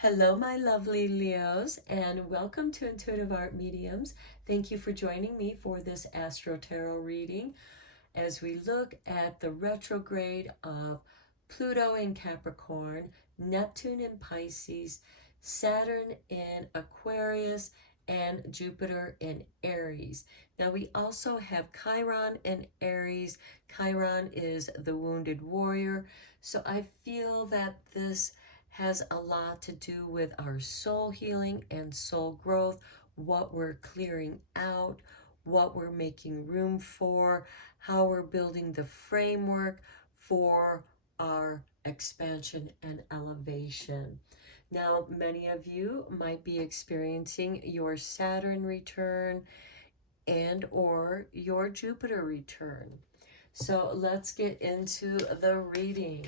Hello, my lovely Leos, and welcome to Intuitive Art Mediums. Thank you for joining me for this Astro-Tarot reading as we look at the retrograde of Pluto in Capricorn, Neptune in Pisces, Saturn in Aquarius, and Jupiter in Aries. Now we also have Chiron in Aries. Chiron is the wounded warrior. So I feel that this has a lot to do with our soul healing and soul growth, what we're clearing out, what we're making room for, how we're building the framework for our expansion and elevation. Now, many of you might be experiencing your Saturn return and or your Jupiter return. So let's get into the reading.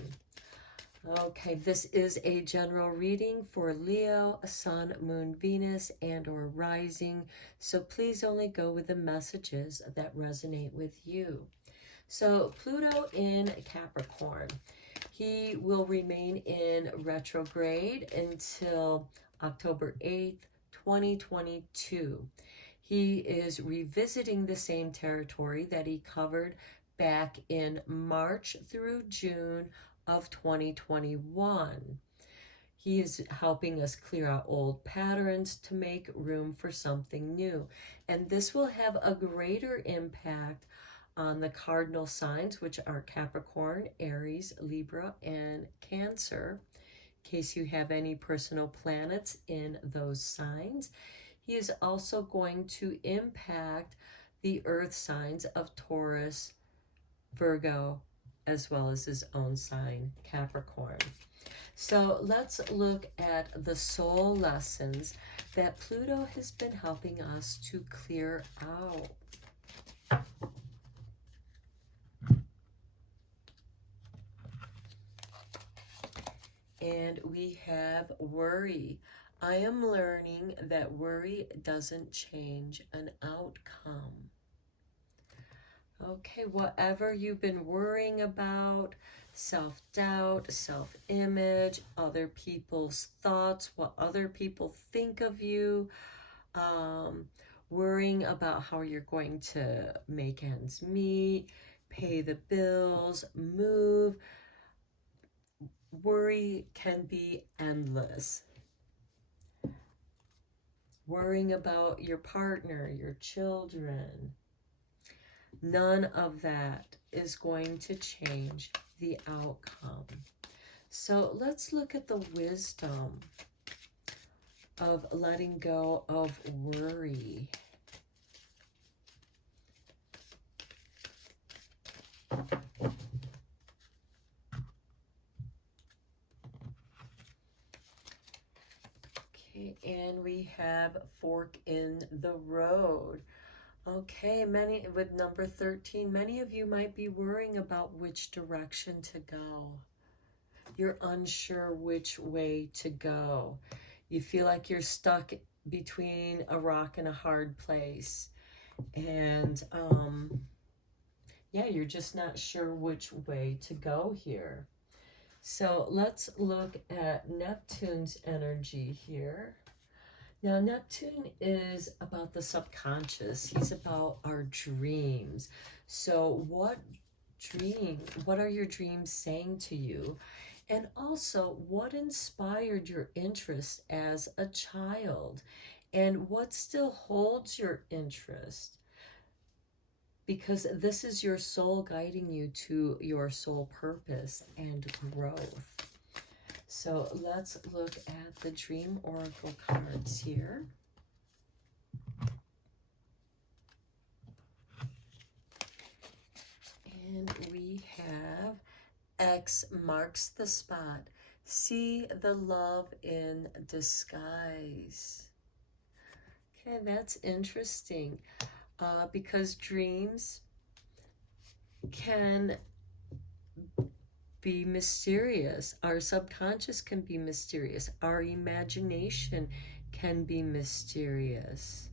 Okay, this is a general reading for Leo, Sun, Moon, Venus, and or rising. So please only go with the messages that resonate with you. So Pluto in Capricorn. He will remain in retrograde until October 8th, 2022. He is revisiting the same territory that he covered back in March through June of 2021. He is helping us clear out old patterns to make room for something new. And this will have a greater impact on the cardinal signs, which are Capricorn, Aries, Libra, and Cancer, in case you have any personal planets in those signs. He is also going to impact the earth signs of Taurus, Virgo, as well as his own sign, Capricorn. So let's look at the soul lessons that Pluto has been helping us to clear out. And we have worry. I am learning that worry doesn't change an outcome. Okay, whatever you've been worrying about, self-doubt, self-image, other people's thoughts, what other people think of you, worrying about how you're going to make ends meet, pay the bills, move. Worry can be endless. Worrying about your partner, your children. None of that is going to change the outcome. So let's look at the wisdom of letting go of worry. Okay, and we have fork in the road. Okay, with number 13, many of you might be worrying about which direction to go. You're unsure which way to go. You feel like you're stuck between a rock and a hard place. And yeah, you're just not sure which way to go here. So let's look at Neptune's energy here. Now, Neptune is about the subconscious. He's about our dreams. So what are your dreams saying to you? And also, what inspired your interest as a child? And what still holds your interest? Because this is your soul guiding you to your soul purpose and growth. So let's look at the Dream Oracle cards here. And we have X marks the spot. See the love in disguise. Okay, that's interesting because dreams can be mysterious. Our subconscious can be mysterious. Our imagination can be mysterious.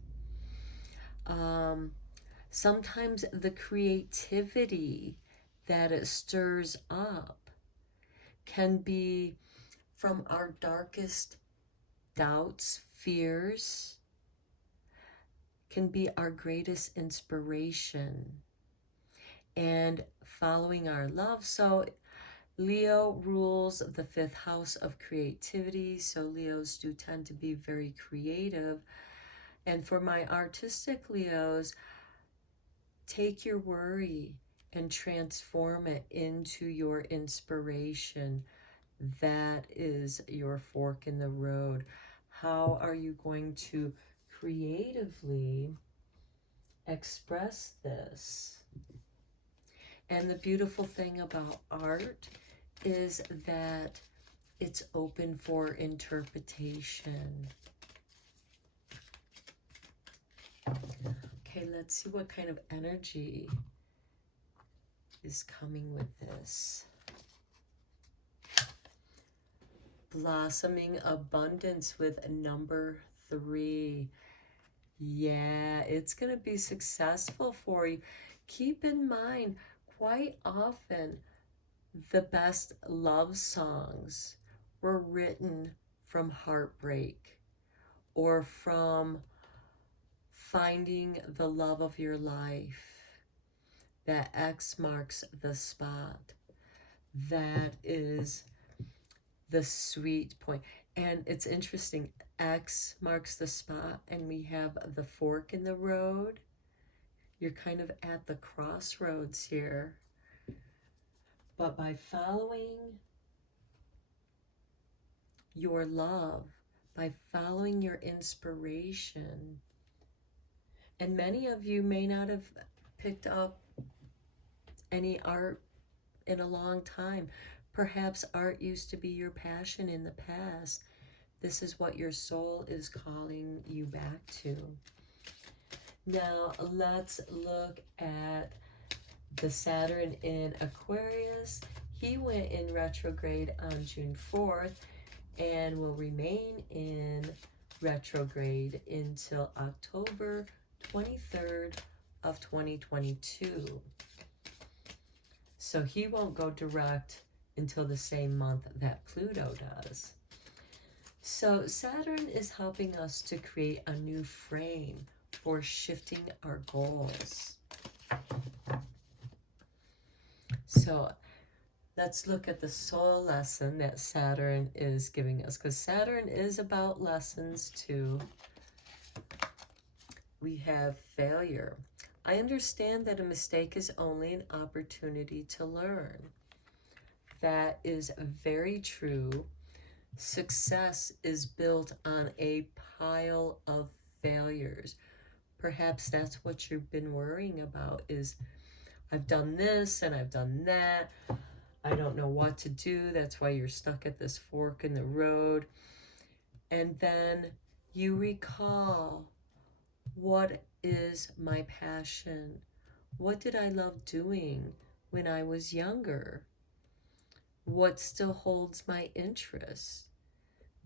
Sometimes the creativity that it stirs up can be from our darkest doubts, fears can be our greatest inspiration, and following our love. So Leo rules the 5th house of creativity, so Leos do tend to be very creative. And for my artistic Leos, take your worry and transform it into your inspiration. That is your fork in the road. How are you going to creatively express this? And the beautiful thing about art is that it's open for interpretation. Okay, let's see what kind of energy is coming with this. Blossoming abundance with number 3. Yeah, it's going to be successful for you. Keep in mind, quite often, the best love songs were written from heartbreak or from finding the love of your life. That X marks the spot. That is the sweet point. And it's interesting, X marks the spot and we have the fork in the road. You're kind of at the crossroads here. But by following your love, by following your inspiration, and many of you may not have picked up any art in a long time. Perhaps art used to be your passion in the past. This is what your soul is calling you back to. Now, let's look at the Saturn in Aquarius. He went in retrograde on June 4th and will remain in retrograde until October 23rd of 2022. So he won't go direct until the same month that Pluto does. So Saturn is helping us to create a new frame for shifting our goals. So let's look at the soul lesson that Saturn is giving us, because Saturn is about lessons too. We have failure. I understand that a mistake is only an opportunity to learn. That is very true. Success is built on a pile of failures. Perhaps that's what you've been worrying about is, I've done this and I've done that. I don't know what to do. That's why you're stuck at this fork in the road. And then you recall, what is my passion? What did I love doing when I was younger? What still holds my interest?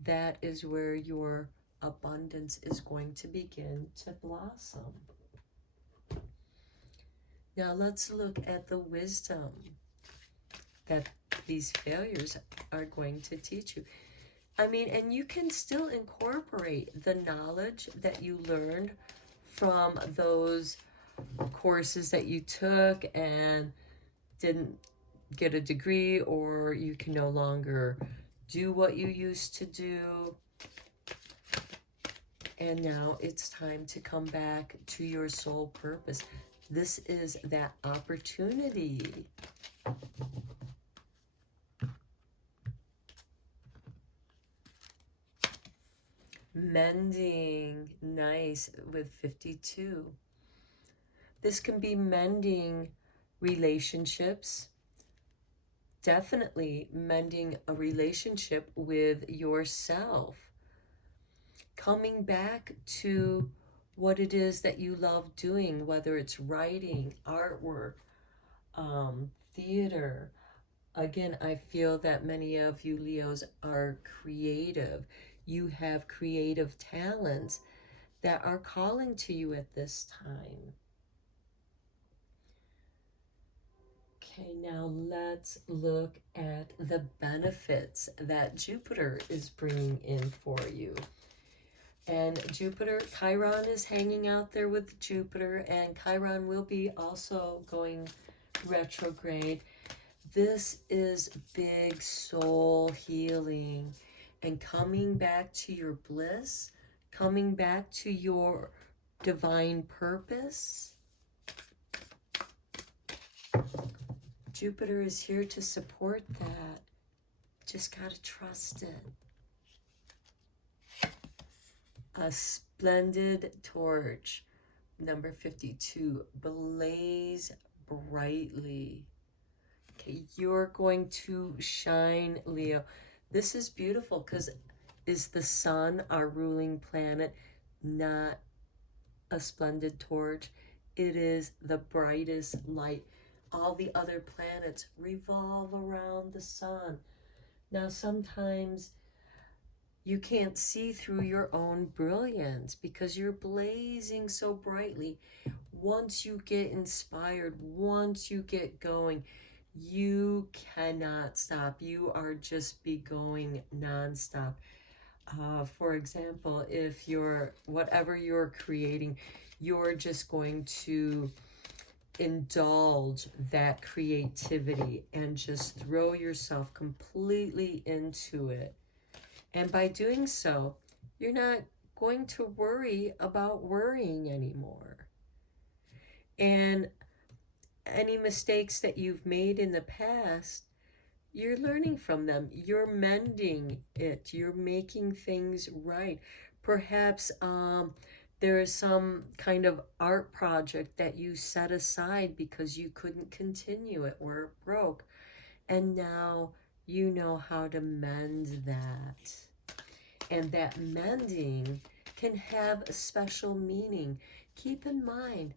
That is where your abundance is going to begin to blossom. Now let's look at the wisdom that these failures are going to teach you. I mean, and you can still incorporate the knowledge that you learned from those courses that you took and didn't get a degree, or you can no longer do what you used to do. And now it's time to come back to your soul purpose. This is that opportunity. Mending, nice, with 52. This can be mending relationships. Definitely mending a relationship with yourself. Coming back to what it is that you love doing, whether it's writing, artwork, theater. Again, I feel that many of you Leos are creative. You have creative talents that are calling to you at this time. Okay, now let's look at the benefits that Jupiter is bringing in for you. And Jupiter, Chiron is hanging out there with Jupiter, and Chiron will be also going retrograde. This is big soul healing and coming back to your bliss, coming back to your divine purpose. Jupiter is here to support that. Just gotta trust it. A splendid torch, number 52, blaze brightly. Okay, you're going to shine, Leo. This is beautiful because is the sun our ruling planet, not a splendid torch? It is the brightest light. All the other planets revolve around the sun. Now, sometimes you can't see through your own brilliance because you're blazing so brightly. Once you get inspired, once you get going, you cannot stop. You are just be going nonstop. For example, if you're, whatever you're creating, you're just going to indulge that creativity and just throw yourself completely into it. And by doing so, you're not going to worry about worrying anymore. And any mistakes that you've made in the past, you're learning from them. You're mending it. You're making things right. Perhaps there is some kind of art project that you set aside because you couldn't continue it or it broke. And now you know how to mend that. And that mending can have a special meaning. Keep in mind,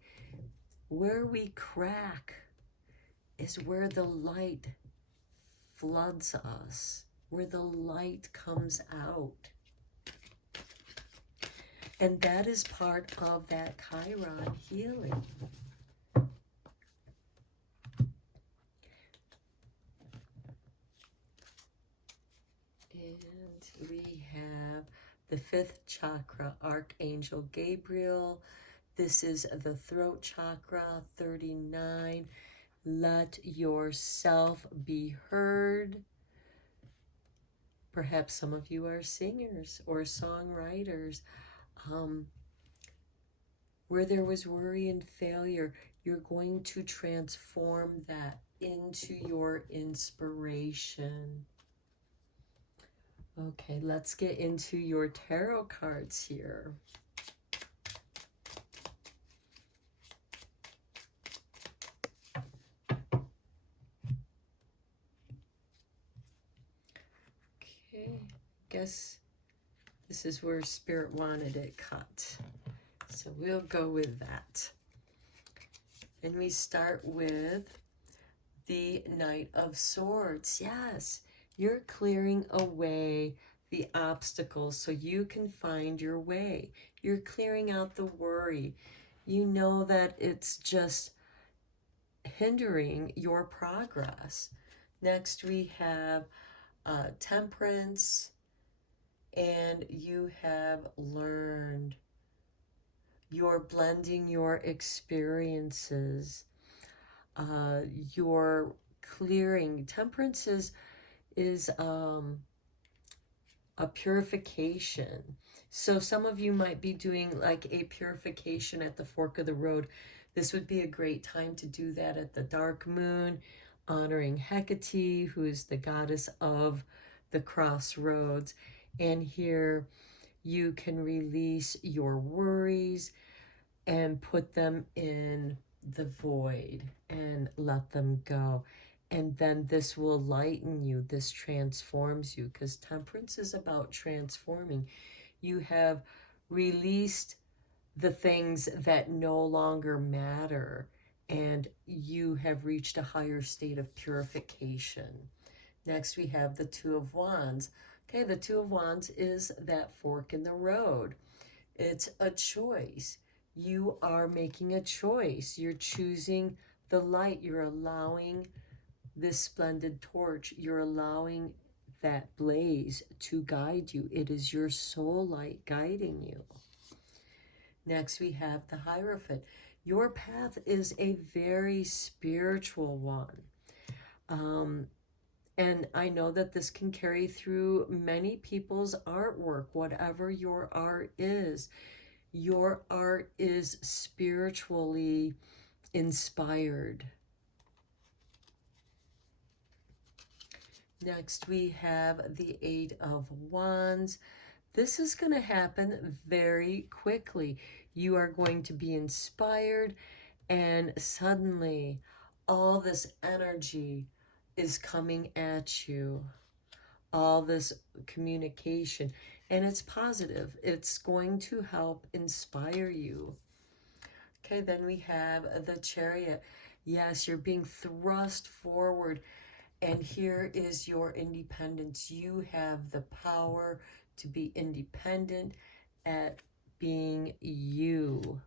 where we crack is where the light floods us, where the light comes out. And that is part of that Chiron healing. And we have the 5th chakra, Archangel Gabriel. This is the throat chakra, 39. Let yourself be heard. Perhaps some of you are singers or songwriters. Where there was worry and failure, you're going to transform that into your inspiration. Okay, let's get into your tarot cards here. Okay, guess this is where Spirit wanted it cut. So we'll go with that. And we start with the Knight of Swords. Yes, you're clearing away the obstacles so you can find your way. You're clearing out the worry. You know that it's just hindering your progress. Next we have Temperance, and you have learned. You're blending your experiences. You're clearing. Temperance is a purification. So some of you might be doing like a purification at the fork of the road. This would be a great time to do that at the dark moon, honoring Hecate, who is the goddess of the crossroads. And here you can release your worries and put them in the void and let them go. And then this will lighten you. This transforms you, because Temperance is about transforming. You have released the things that no longer matter, and you have reached a higher state of purification. Next, we have the Two of Wands. Okay, the Two of Wands is that fork in the road. It's a choice. You are making a choice. You're choosing the light. You're allowing this splendid torch, you're allowing that blaze to guide you. It is your soul light guiding you. Next, we have the Hierophant. Your path is a very spiritual one. And I know that this can carry through many people's artwork, whatever your art is. Your art is spiritually inspired. Next, we have the Eight of Wands. This is going to happen very quickly. You are going to be inspired, and suddenly all this energy is coming at you. All this communication, and it's positive. It's going to help inspire you. Okay, then we have the Chariot. Yes, you're being thrust forward, and here is your independence. You have the power to be independent at being you.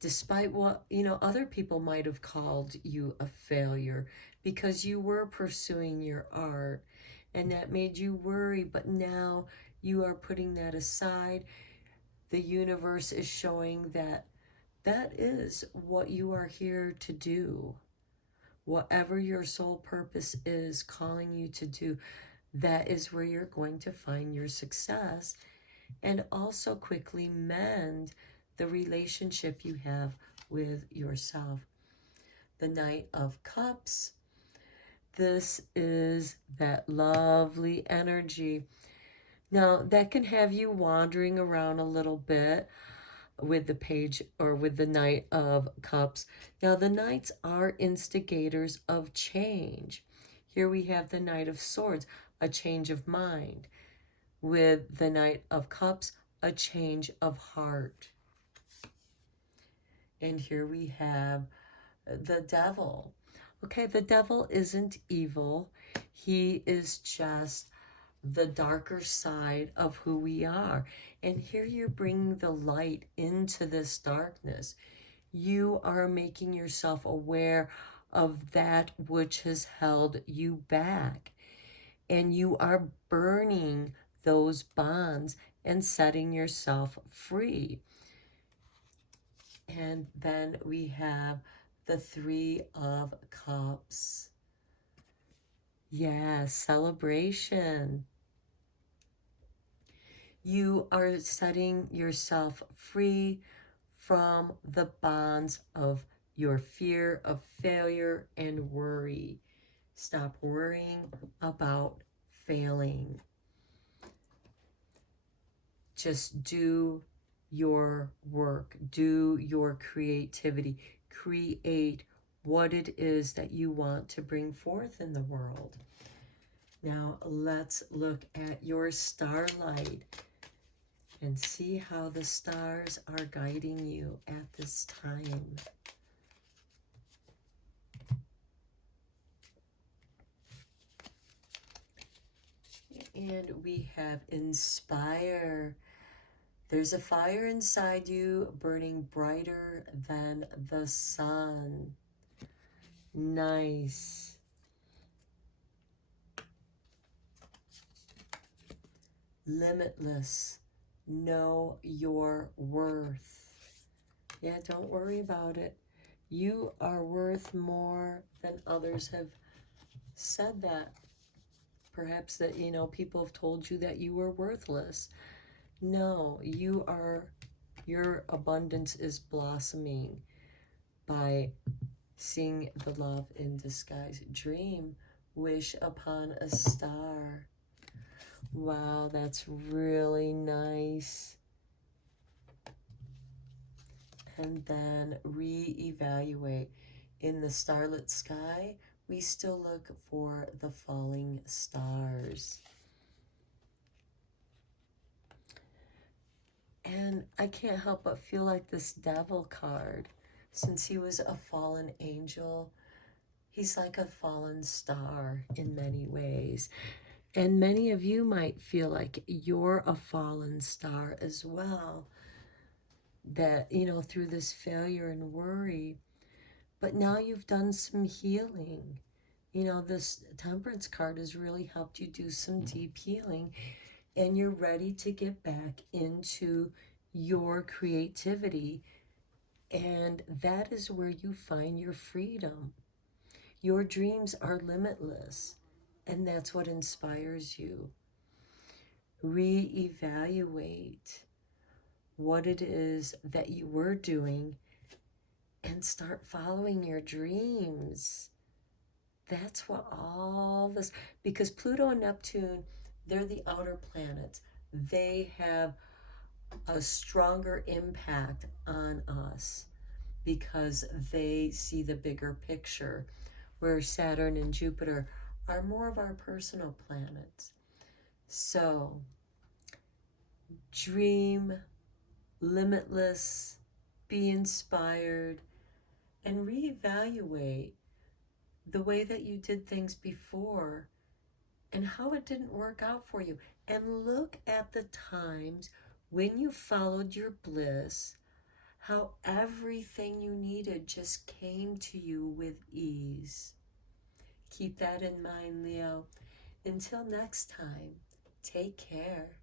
Despite what, other people might have called you a failure because you were pursuing your art and that made you worry, but now you are putting that aside. The universe is showing that that is what you are here to do. Whatever your soul purpose is calling you to do, that is where you're going to find your success, and also quickly mend the relationship you have with yourself. The Knight of Cups. This is that lovely energy. Now, that can have you wandering around a little bit with the Page or with the Knight of Cups. Now, the Knights are instigators of change. Here we have the Knight of Swords, a change of mind. With the Knight of Cups, a change of heart. And here we have the Devil. Okay, the Devil isn't evil. He is just the darker side of who we are. And here you're bringing the light into this darkness. You are making yourself aware of that which has held you back. And you are burning those bonds and setting yourself free. And then we have the Three of Cups. Yeah, celebration. You are setting yourself free from the bonds of your fear of failure and worry. Stop worrying about failing. Just do your work, do your creativity, create what it is that you want to bring forth in the world. Now let's look at your starlight and see how the stars are guiding you at this time. And we have inspire. There's a fire inside you burning brighter than the sun. Nice. Limitless. Know your worth. Yeah, don't worry about it. You are worth more than others have said that. Perhaps that, people have told you that you were worthless. No, your abundance is blossoming by seeing the love in disguise. Dream, wish upon a star. Wow, that's really nice. And then reevaluate. In the starlit sky, we still look for the falling stars. And I can't help but feel like this Devil card, since he was a fallen angel, he's like a fallen star in many ways. And many of you might feel like you're a fallen star as well. That, through this failure and worry. but now you've done some healing. You know, this Temperance card has really helped you do some deep healing, and you're ready to get back into your creativity. And that is where you find your freedom. Your dreams are limitless, and that's what inspires you. Reevaluate what it is that you were doing and start following your dreams. That's what all this, because Pluto and Neptune, they're the outer planets. They have a stronger impact on us because they see the bigger picture, where Saturn and Jupiter are more of our personal planets. So, dream, limitless, be inspired, and reevaluate the way that you did things before and how it didn't work out for you. And look at the times when you followed your bliss, how everything you needed just came to you with ease. Keep that in mind, Leo. Until next time, take care.